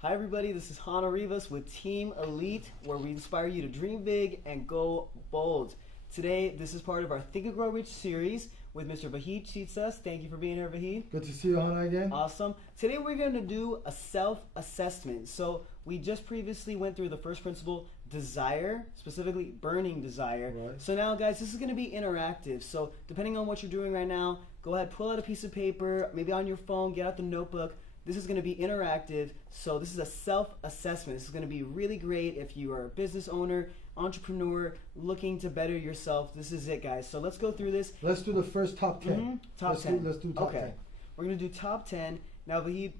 Hi everybody, this is Hana Rivas with Team Elite, where we inspire you to dream big and go bold. Today, this is part of our Think and Grow Rich series with Mr. Vahid Chitsas. Thank you for being here, Vahid. Good to see you, Hana, again. Awesome. Today we're going to do a self-assessment. So we just previously went through the first principle, desire, specifically burning desire. Right. So now, guys, this is going to be interactive. So depending on what you're doing right now, go ahead, pull out a piece of paper, maybe on your phone, get out the notebook. This is going to be interactive, so this is a self-assessment. This is going to be really great if you are a business owner, entrepreneur, looking to better yourself. This is it, guys. So let's go through this. Let's do the first top 10. Mm-hmm. Top 10. Let's do top 10. Okay. We're going to do top 10. Now, Vahid,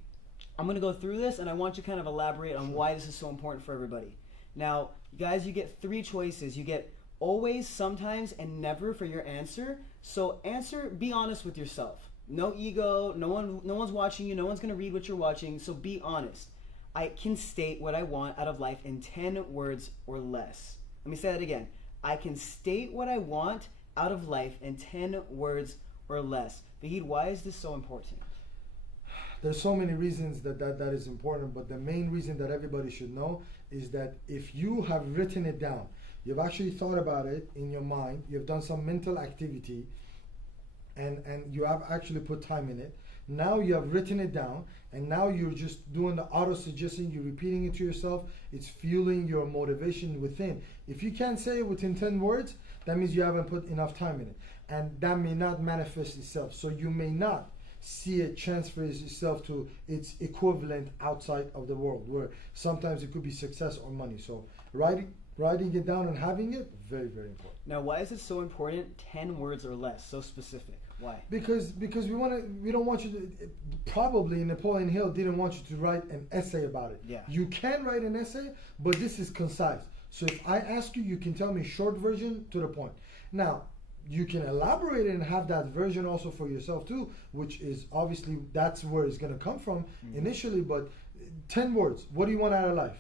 I'm going to go through this, and I want you to kind of elaborate on why this is so important for everybody. Now, guys, you get 3 choices. You get always, sometimes, and never for your answer. So be honest with yourself. No ego, no one's watching you, no one's going to read what you're watching, so be honest. I can state what I want out of life in 10 words or less. Let me say that again. I can state what I want out of life in 10 words or less. Vahid, why is this so important? There's so many reasons that is important, but the main reason that everybody should know is that if you have written it down, you've actually thought about it in your mind, you've done some mental activity, and you have actually put time in it. Now you have written it down, and now you're just doing the auto-suggesting, you're repeating it to yourself, it's fueling your motivation within. If you can't say it within 10 words, that means you haven't put enough time in it. And that may not manifest itself. So you may not see it transfer itself to its equivalent outside of the world, where sometimes it could be success or money. So writing it down and having it, very, very important. Now, why is it so important, 10 words or less, so specific? Why? Because we don't want you to, probably Napoleon Hill didn't want you to write an essay about it. Yeah. You can write an essay, but this is concise. So if I ask you, you can tell me short version to the point. Now, you can elaborate it and have that version also for yourself too, which is obviously, that's where it's going to come from initially, but 10 words. What do you want out of life?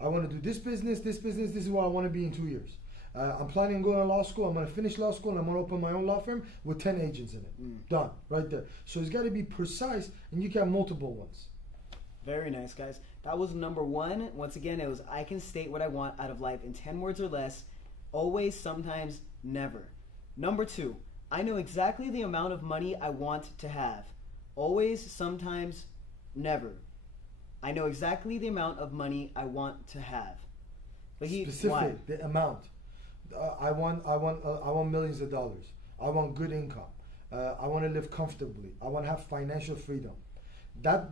I want to do this business, this is where I want to be in 2 years. I'm planning on going to law school. I'm going to finish law school and I'm going to open my own law firm with 10 agents in it. Done, right there. So it's got to be precise, and you can have multiple ones. Very nice, guys. That was number 1. Once again, it was I can state what I want out of life in 10 words or less. Always, sometimes, never. Number 2, I know exactly the amount of money I want to have. Always, sometimes, never. I know exactly the amount of money I want to have. But Specific, why? the amount. I want millions of dollars. I want good income. I want to live comfortably. I want to have financial freedom.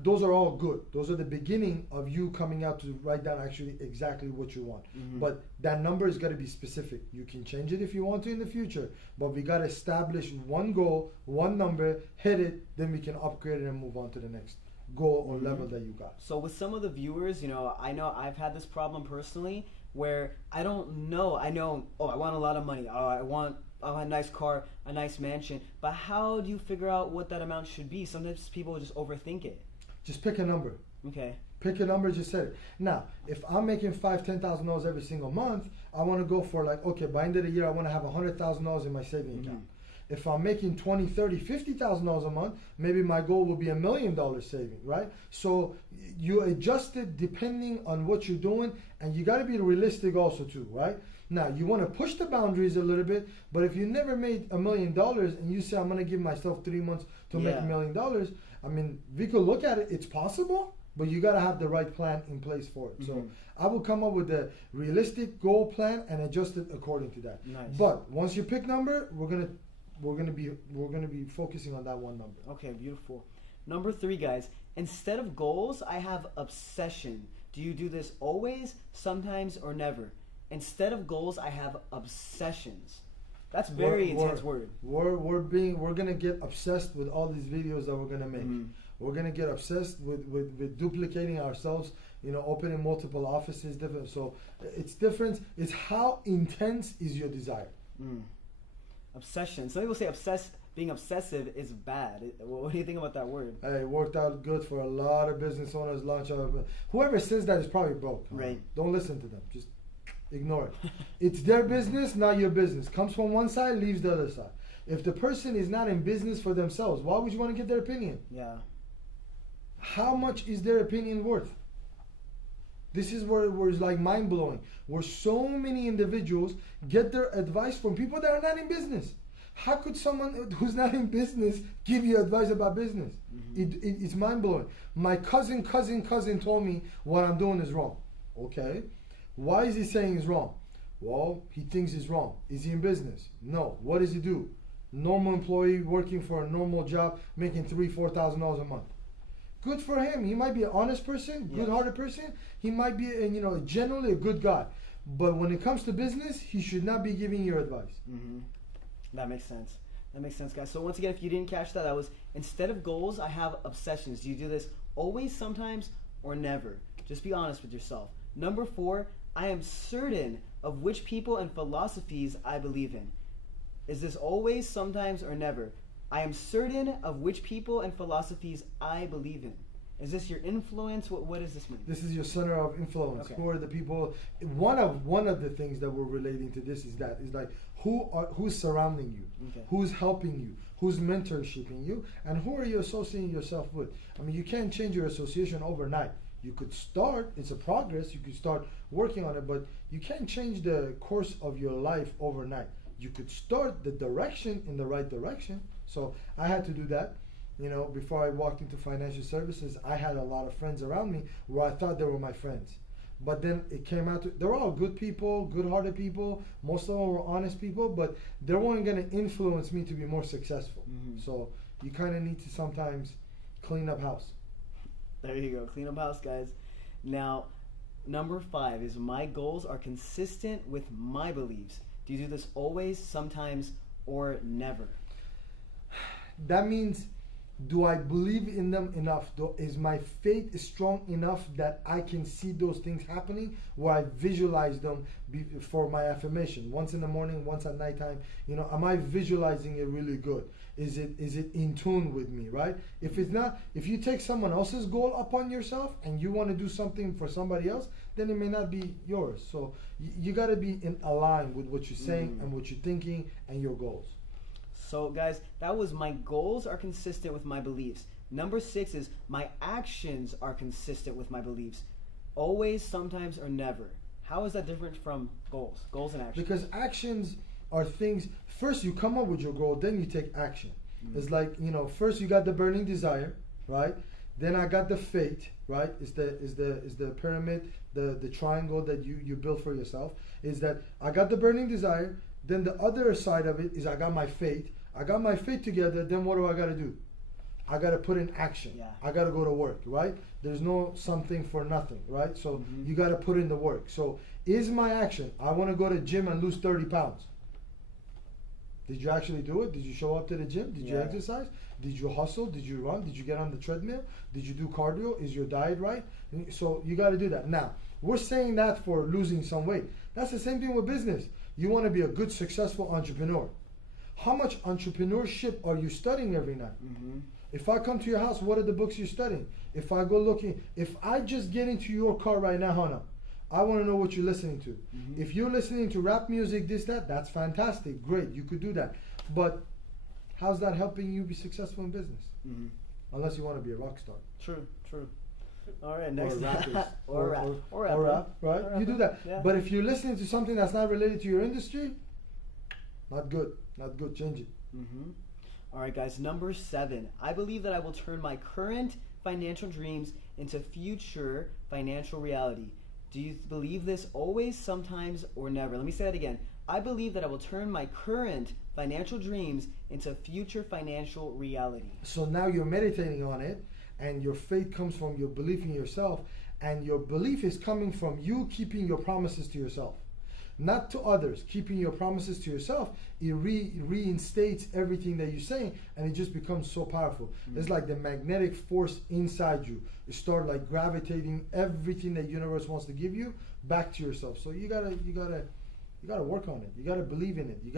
Those are all good. Those are the beginning of you coming out to write down actually exactly what you want. But that number is got to be specific. You can change it if you want to in the future, but we got to establish one goal, one number, hit it, then we can upgrade it and move on to the next goal or level that you got. So with some of the viewers, I know I've had this problem personally where I know, oh, I want a lot of money. Oh, I want a nice car, a nice mansion. But how do you figure out what that amount should be? Sometimes people just overthink it. Just pick a number. Okay. Pick a number, just set it. Now, if I'm making $5,000-$10,000 every single month, I want to go for okay, by the end of the year, I want to have $100,000 in my saving account. If I'm making $20,000, $30,000, $50,000 a month, maybe my goal will be $1 million saving, right? So you adjust it depending on what you're doing, and you got to be realistic also too, right? Now, you want to push the boundaries a little bit, but if you never made $1 million and you say, I'm going to give myself 3 months to make $1 million, I mean, we could look at it, it's possible, but you got to have the right plan in place for it. So I will come up with a realistic goal plan and adjust it according to that. Nice. But once you pick number, we're gonna be focusing on that one number. Okay, beautiful. Number 3, guys. Instead of goals, I have obsession. Do you do this always, sometimes, or never? Instead of goals, I have obsessions. That's very intense word. We're gonna get obsessed with all these videos that we're gonna make. We're gonna get obsessed with duplicating ourselves. Opening multiple offices. Different. So it's different. It's how intense is your desire. Obsession. Some people say being obsessive is bad. What do you think about that word? Hey, it worked out good for a lot of business owners. Whoever says that is probably broke. Right. Don't listen to them. Just ignore it. It's their business, not your business. Comes from one side, leaves the other side. If the person is not in business for themselves, why would you want to get their opinion? Yeah. How much is their opinion worth? This is where it's like mind blowing. Where so many individuals get their advice from people that are not in business. How could someone who's not in business give you advice about business? It's mind blowing. My cousin told me what I'm doing is wrong. Okay. Why is he saying it's wrong? Well, he thinks it's wrong. Is he in business? No. What does he do? Normal employee working for a normal job, making $3,000-4,000 a month. Good for him. He might be an honest person, good-hearted person. He might be, generally a good guy. But when it comes to business, he should not be giving you advice. That makes sense. That makes sense, guys. So once again, if you didn't catch that was instead of goals, I have obsessions. Do you do this always, sometimes, or never? Just be honest with yourself. Number 4, I am certain of which people and philosophies I believe in. Is this always, sometimes, or never? I am certain of which people and philosophies I believe in. Is this your influence? What does this mean? This is your center of influence. Okay. Who are the people? One of the things that we're relating to this is like who's surrounding you, who's helping you, who's mentorshiping you, and who are you associating yourself with? I mean, you can't change your association overnight. You could start. It's a progress. You could start working on it, but you can't change the course of your life overnight. You could start the direction in the right direction. So I had to do that. Before I walked into financial services, I had a lot of friends around me where I thought they were my friends. But then it came out they were all good people, good-hearted people. Most of them were honest people, but they weren't going to influence me to be more successful. So you kind of need to sometimes clean up house. There you go. Clean up house, guys. Now, number 5 is my goals are consistent with my beliefs. Do you do this always, sometimes, or never? That means, do I believe in them enough? Is my faith strong enough that I can see those things happening, where I visualize them for my affirmation? Once in the morning, once at nighttime. Am I visualizing it really good? Is it in tune with me, right? If it's not, if you take someone else's goal upon yourself and you want to do something for somebody else, then it may not be yours. So you got to be in align with what you're saying and what you're thinking and your goals. So guys, that was my goals are consistent with my beliefs. Number 6 is my actions are consistent with my beliefs. Always, sometimes, or never. How is that different from goals? Goals and actions. Because actions are things, first you come up with your goal, then you take action. It's like, first you got the burning desire, right? Then I got the faith, right? Is the pyramid, the triangle that you build for yourself. Is that I got the burning desire, then the other side of it is I got my faith. I got my faith together, then what do I got to do? I got to put in action. Yeah. I got to go to work, right? There's no something for nothing, right? So you got to put in the work. So is my action, I want to go to gym and lose 30 pounds. Did you actually do it? Did you show up to the gym? Did you exercise? Did you hustle? Did you run? Did you get on the treadmill? Did you do cardio? Is your diet right? So you got to do that. Now, we're saying that for losing some weight. That's the same thing with business. You want to be a good, successful entrepreneur. How much entrepreneurship are you studying every night? If I come to your house, what are the books you're studying? If I go looking, if I just get into your car right now, Hannah, I want to know what you're listening to. If you're listening to rap music, that's fantastic. Great, you could do that. But how's that helping you be successful in business? Unless you want to be a rock star. True. All right, next. Or rap, right? You do that. Yeah. But if you're listening to something that's not related to your industry, not good. Not good. Change it. All right, guys. Number 7. I believe that I will turn my current financial dreams into future financial reality. Do you believe this always, sometimes, or never? Let me say that again. I believe that I will turn my current financial dreams into future financial reality. So now you're meditating on it, and your faith comes from your belief in yourself, and your belief is coming from you keeping your promises to yourself. Not to others. Keeping your promises to yourself, it reinstates everything that you're saying, and it just becomes so powerful. It's like the magnetic force inside you. You start like gravitating everything that the universe wants to give you back to yourself. So you gotta work on it. You gotta believe in it. You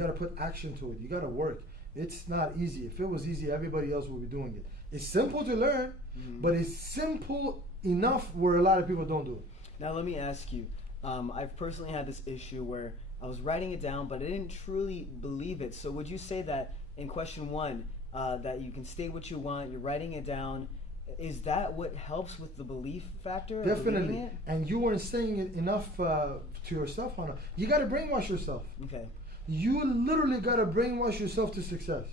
gotta put action to it. You gotta work. It's not easy. If it was easy, everybody else would be doing it. It's simple to learn, but it's simple enough where a lot of people don't do it. Now let me ask you. I've personally had this issue where I was writing it down, but I didn't truly believe it. So would you say that in question 1, that you can state what you want, you're writing it down, Is that what helps with the belief factor? of Definitely. believing it? And you weren't saying it enough to yourself, Hannah. You got to brainwash yourself. Okay. You literally got to brainwash yourself to success.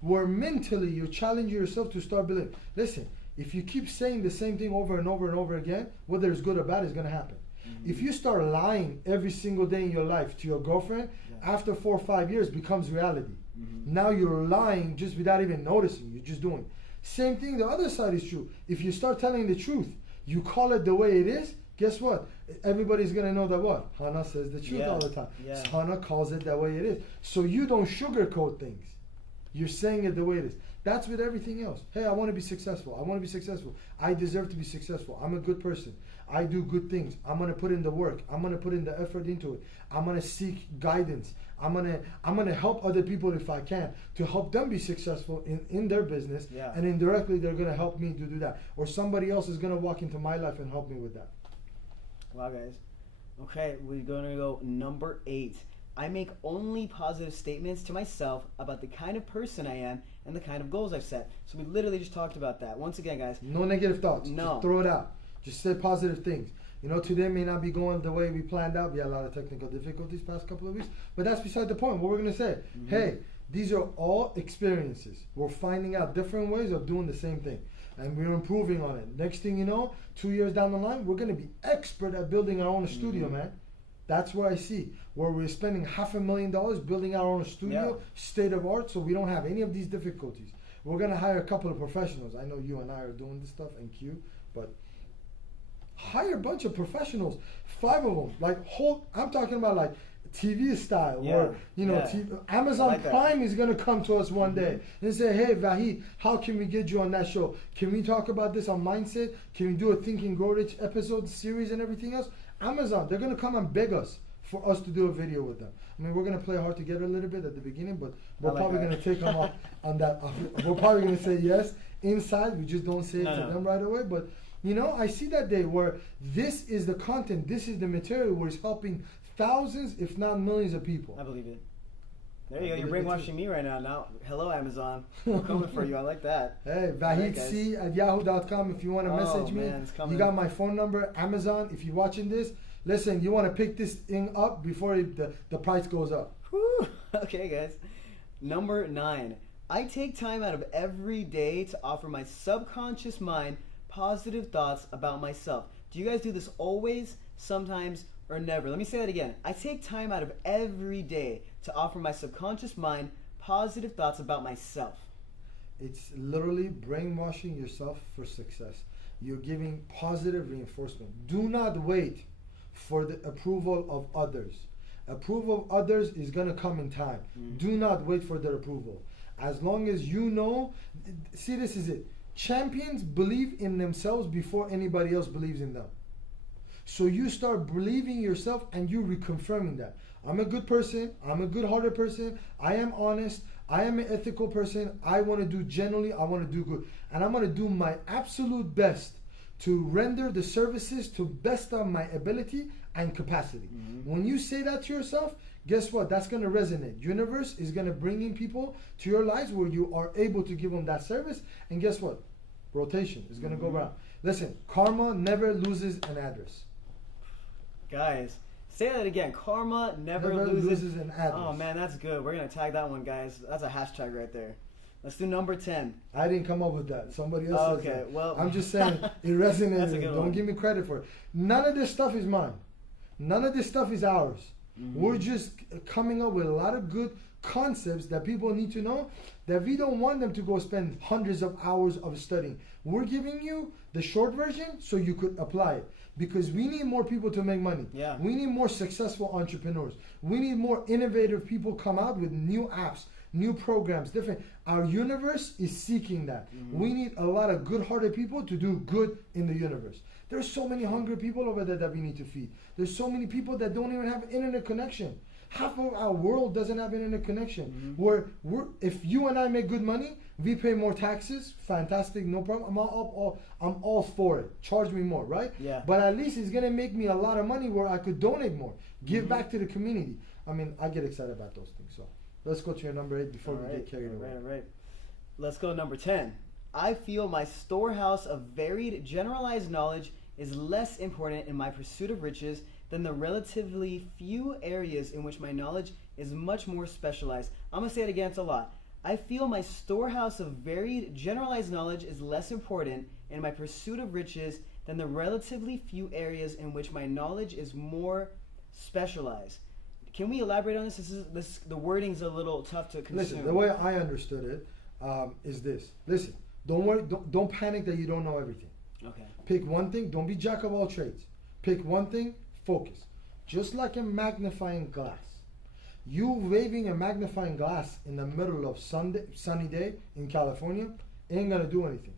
Where mentally you challenge yourself to start believing. Listen, if you keep saying the same thing over and over and over again, whether it's good or bad, it's going to happen. If you start lying every single day in your life to your girlfriend, after 4 or 5 years becomes reality. Now you're lying just without even noticing. You're just doing. Same thing, the other side is true. If you start telling the truth, you call it the way it is, guess what? Everybody's going to know that what? Hannah says the truth all the time. Hannah calls it the way it is. So you don't sugarcoat things. You're saying it the way it is. That's with everything else. Hey, I want to be successful. I want to be successful. I deserve to be successful. I'm a good person. I do good things. I'm going to put in the work. I'm going to put in the effort into it. I'm going to seek guidance. I'm going to help other people if I can to help them be successful in their business. And indirectly, they're going to help me to do that. Or somebody else is going to walk into my life and help me with that. Wow, guys. Okay, we're going to go number 8. I make only positive statements to myself about the kind of person I am and the kind of goals I've set. So we literally just talked about that. Once again, guys. No negative thoughts. No. Just throw it out. Just say positive things. You know, today may not be going the way we planned out. We had a lot of technical difficulties past couple of weeks. But that's beside the point. What we're going to say, hey, these are all experiences. We're finding out different ways of doing the same thing. And we're improving on it. Next thing you know, 2 years down the line, we're going to be expert at building our own studio, man. That's where I see where we're spending $500,000 building our own studio, state of art, so we don't have any of these difficulties. We're gonna hire a couple of professionals. I know you and I are doing this stuff and Q, but hire a bunch of professionals, 5 of them. Like I'm talking about like TV style, where Amazon like Prime is gonna come to us one day and say, "Hey, Vahid, how can we get you on that show? Can we talk about this on Mindset? Can we do a Think and Grow Rich episode series and everything else?" Amazon, they're going to come and beg us for us to do a video with them. I mean, we're going to play hard together a little bit at the beginning, but we're probably going to take them off on that. We're probably going to say yes inside. We just don't say it to them right away. But, you know, I see that day where this is the content, this is the material where it's helping thousands, if not millions of people. I believe it. There you go. You're brainwashing me right now. Now, hello, Amazon. We're coming for you. I like that. Hey, VahidC@yahoo.com if you want to message me. You got my phone number. Amazon, if you're watching this, listen, you want to pick this thing up before the price goes up. Whew. Okay, guys. Number 9. I take time out of every day to offer my subconscious mind positive thoughts about myself. Do you guys do this always, sometimes, or never? Let me say that again. I take time out of every day to offer my subconscious mind positive thoughts about myself. It's literally brainwashing yourself for success. You're giving positive reinforcement. Do not wait for the approval of others. Approval of others is going to come in time. Do not wait for their approval. As long as you know, see, this is it. Champions believe in themselves before anybody else believes in them. So you start believing yourself and you reconfirming that. I'm a good person. I'm a good-hearted person. I am honest. I am an ethical person. I want to do generally. I want to do good. And I'm going to do my absolute best to render the services to best of my ability and capacity. When you say that to yourself, guess what? That's going to resonate. Universe is going to bring in people to your lives where you are able to give them that service. And guess what? Rotation is going to go around. Listen, karma never loses an address. Guys, say that again. Karma never loses an address. Oh, man, that's good. We're going to tag that one, guys. That's a hashtag right there. Let's do number 10. I didn't come up with that. Somebody else says that. Well, I'm just saying it resonated. That's a good Don't one. give me credit for it. None of this stuff is mine. None of this stuff is ours. We're just coming up with a lot of good concepts that people need to know, that we don't want them to go spend hundreds of hours of studying. We're giving you the short version so you could apply it. Because we need more people to make money. Yeah. We need more successful entrepreneurs. We need more innovative people come out with new apps, new programs, different. Our universe is seeking that. We need a lot of good-hearted people to do good in the universe. There's so many hungry people over there that we need to feed. There's so many people that don't even have internet connection. Half of our world doesn't have internet connection. If you and I make good money, we pay more taxes. Fantastic, no problem. I'm all for it. Charge me more, right? Yeah. But at least it's gonna make me a lot of money where I could donate more, give back to the community. I mean, I get excited about those things. So let's go to your number 8 before we get carried away. All right. Let's go to number 10. I feel my storehouse of varied, generalized knowledge is less important in my pursuit of riches than the relatively few areas in which my knowledge is much more specialized. I'm going to say it again, it's a lot. I feel my storehouse of varied, generalized knowledge is less important in my pursuit of riches than the relatively few areas in which my knowledge is more specialized. Can we elaborate on this? The wording's a little tough to consume. Listen, the way I understood it is this. Listen, don't worry, don't panic that you don't know everything. Okay. Pick one thing. Don't be jack of all trades. Pick one thing. Focus. Just like a magnifying glass. You waving a magnifying glass in the middle of sunny day in California ain't gonna do anything.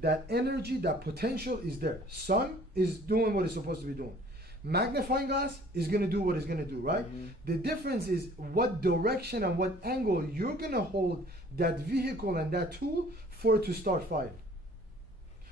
That energy, that potential is there. Sun is doing what it's supposed to be doing. Magnifying glass is gonna do what it's gonna do, right? Mm-hmm. The difference is what direction and what angle you're gonna hold that vehicle and that tool for it to start firing.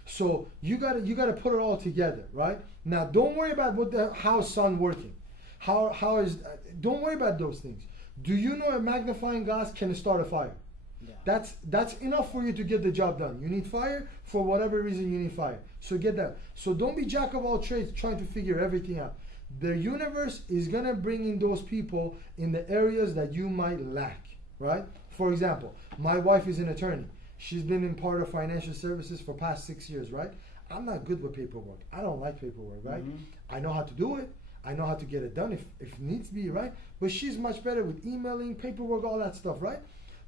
So you gotta put it all together, right? Now don't worry about how sun working. How is don't worry about those things. Do you know a magnifying glass can start a fire? Yeah. That's enough for you to get the job done. You need fire for whatever reason you need fire. So get that. So don't be jack of all trades trying to figure everything out. The universe is gonna bring in those people in the areas that you might lack, right? For example, my wife is an attorney. She's been in part of financial services for past 6 years, right? I'm not good with paperwork. I don't like paperwork, right? Mm-hmm. I know how to do it. I know how to get it done if needs be, right? But she's much better with emailing, paperwork, all that stuff, right?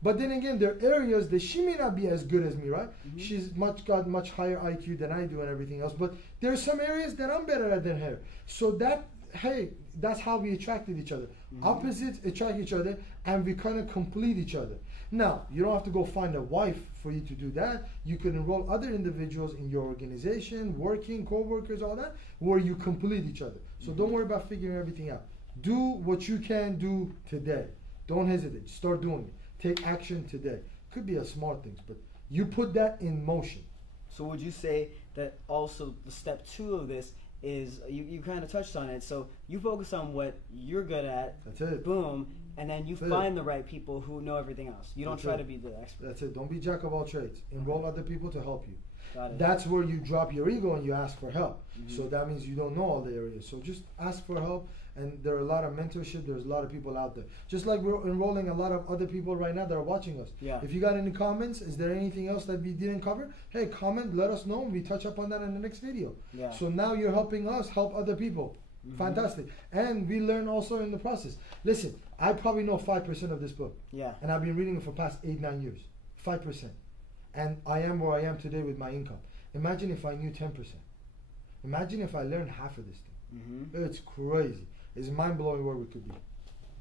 But then again, there are areas that she may not be as good as me, right? Mm-hmm. She's got much higher IQ than I do and everything else. But there are some areas that I'm better at than her. So that's how we attracted each other. Mm-hmm. Opposites attract each other, and we kind of complete each other. Now, you don't have to go find a wife for you to do that. You can enroll other individuals in your organization, working, co-workers, all that, where you complete each other. So don't worry about figuring everything out. Do what you can do today. Don't hesitate. Start doing it. Take action today. Could be a small things, but you put that in motion. So would you say that also the step 2 of this is, you kind of touched on it, so you focus on what you're good at. That's it. Boom. And then you find the right people who know everything else. You don't try to be the expert. That's it. Don't be jack of all trades. Enroll other people to help you. Got it. That's where you drop your ego and you ask for help. Mm-hmm. So that means you don't know all the areas. So just ask for help. And there are a lot of mentorship. There's a lot of people out there. Just like we're enrolling a lot of other people right now that are watching us. Yeah. If you got any comments, is there anything else that we didn't cover? Hey, comment, let us know. We touch up on that in the next video. Yeah. So now you're helping us help other people. Mm-hmm. Fantastic. And we learn also in the process. Listen, I probably know 5% of this book. Yeah. And I've been reading it for past 8-9 years. 5%. And I am where I am today with my income. Imagine if I knew 10%. Imagine if I learned half of this thing. Mm-hmm. It's crazy. It's mind-blowing where we could be.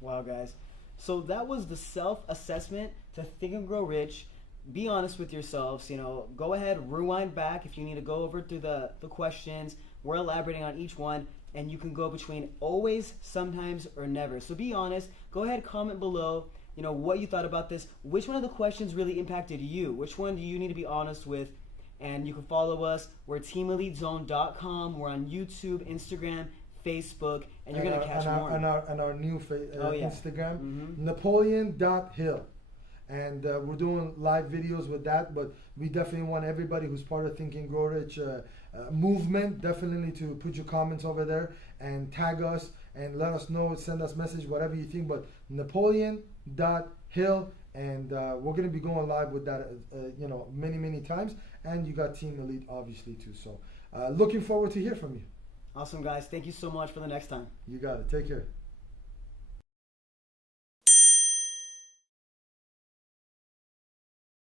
Wow, guys. So that was the self-assessment to Think and Grow Rich. Be honest with yourselves. Go ahead, rewind back if you need to go over through the questions. We're elaborating on each one. And you can go between always, sometimes, or never. So be honest. Go ahead, comment below, what you thought about this. Which one of the questions really impacted you? Which one do you need to be honest with? And you can follow us. We're teamelitezone.com. We're on YouTube, Instagram, Facebook, and you're going to catch more. And our new Instagram, Mm-hmm. Napoleon.Hill. And we're doing live videos with that, but we definitely want everybody who's part of Think and Grow Rich movement definitely to put your comments over there and tag us and let us know, send us message, whatever you think. But Napoleon.Hill, and we're going to be going live with that many times. And you got Team Elite obviously too. So looking forward to hear from you. Awesome, guys. Thank you so much. For the next time. You got it. Take care.